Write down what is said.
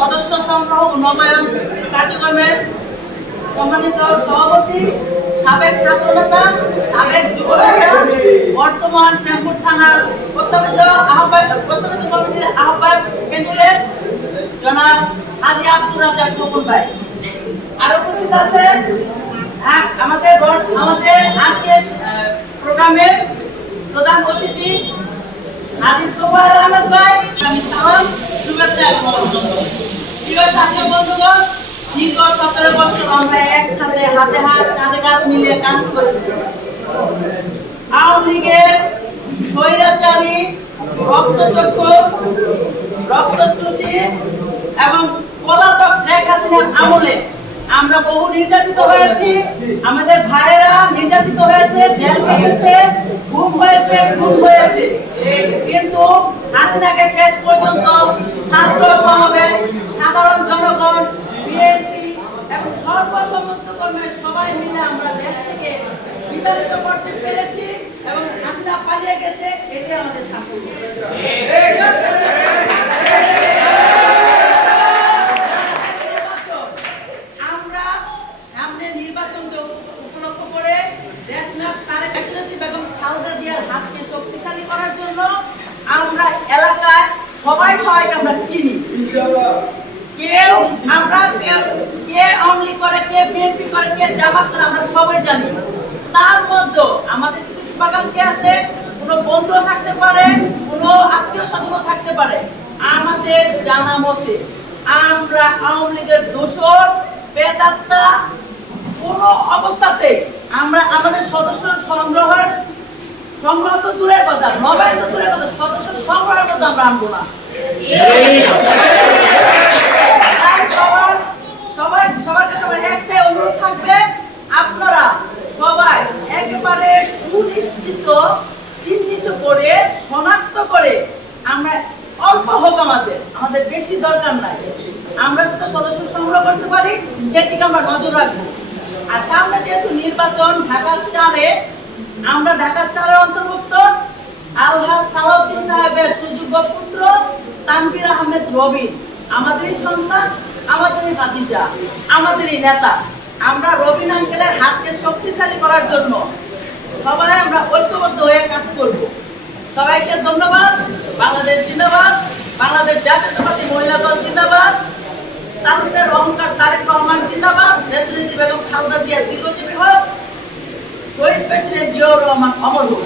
সদস্য সংগ্রহ ও নবায়ন কার্যক্রমের সম্মানিত সভাপতি, সাবেক ছাত্রনেতা, সাবেক যুবনেতা, বর্তমান শ্যামপুর থানার প্রস্তাবিত কমিটির আহ্বায়ক কেন্দ্রের জনাব হাজী আব্দুর রাজ্জাক খোকন ভাই। আর উপস্থিত আছেন আমাদের আজকের প্রোগ্রামের প্রধান অতিথি হাজী তোফায়েল আহমেদ ভাই। আমি সালাম, শুভেচ্ছা এবং অভিনন্দন। প্রিয় সাথী বন্ধুগণ, দীর্ঘ 17 বছর আমরা একসাথে হাতে হাত কাঁধে কাঁধ মিলিয়ে কাজ করেছি। আওয়ামী লীগের স্বৈরাচারী, রক্তচোষী এবং পলাতক শেখ হাসিনার আমলে আমরা বহু নির্যাতিত হয়েছি। আমাদের ভাইয়েরা নির্যাতিত হয়েছে, জেল খেটেছে, গুম হয়েছে, খুন হয়েছে। কিন্তু হাসিনাকে শেষ পর্যন্ত ছাত্র সমাবেশ, সাধারণ জনগণ, বিএনপি এবং সর্বসম্মতক্রমে সবাই মিলে আমরা দেশ থেকে বিতাড়িত করতে পেরেছি এবং হাসিনা পালিয়ে গেছে। এটাই আমাদের সাফল্য। আমরা সামনে নির্বাচনকে উপলক্ষ করে দেশনাথ তারেক বেগম খালেদা জিয়ার হাতকে শক্তিশালী করার জন্য আমরা এলাকায় সবাইকে আমরা চিনি। কেউ কে আওয়ামী লীগ করে, কে বিএনপি করে, কে জামাত করে, আমরা সবাই জানি। তার মধ্যে আমাদের কিছু শুভাকাঙ্ক্ষী আছে, কোনো বন্ধু থাকতে পারে, কোনো আত্মীয় স্বজনও থাকতে পারে। আমাদের জানা মতে আমরা আওয়ামী লীগের দোষর বেদাত্তা কোনো অবস্থাতে আমরা আমাদের সদস্য সংগ্রহ তো দূরের কথা, নবায়ন তো দূরের কথা, সদস্য সংগ্রহের মধ্যে আমরা আনবো না। সবার কাছে আমার একটাই অনুরোধ থাকবে, আপনারা সবাই একেবারে সুনিশ্চিত, চিহ্নিত করে, শনাক্ত করে, আমরা অল্প হোক আমাদের বেশি দরকার নাই, আমরা যত সদস্য সংগ্রহ করতে পারি সেদিকে আমরা নজর রাখবো। আর সামনে যেহেতু নির্বাচন, ঢাকার 4-এ আমরা ঢাকার 4-এর অন্তর্ভুক্ত আলহাজ সালাউদ্দিন সাহেবের সুযোগ্য পুত্র তানভীর আহমেদ রবিন আমাদেরই সন্তান, আমাদেরই ভাতিজা, আমাদেরই নেতা। আমরা রবিন আঙ্কেলের হাতকে শক্তিশালী করার জন্য সবাই আমরা ঐক্যবদ্ধ হয়ে কাজ করব। সবাইকে ধন্যবাদ। বাংলাদেশ জিন্দাবাদ, বাংলাদেশ জাতীয়তাবাদী মহিলা দল জিন্দাবাদ, তারুণ্যের অহংকার তারেক রহমান জিন্দাবাদ, দেশনেত্রী বেগম খালেদা জিয়া দীর্ঘজীবী হোক, শহীদ প্রেসিডেন্ট জিয়াউর রহমান অমর হোক।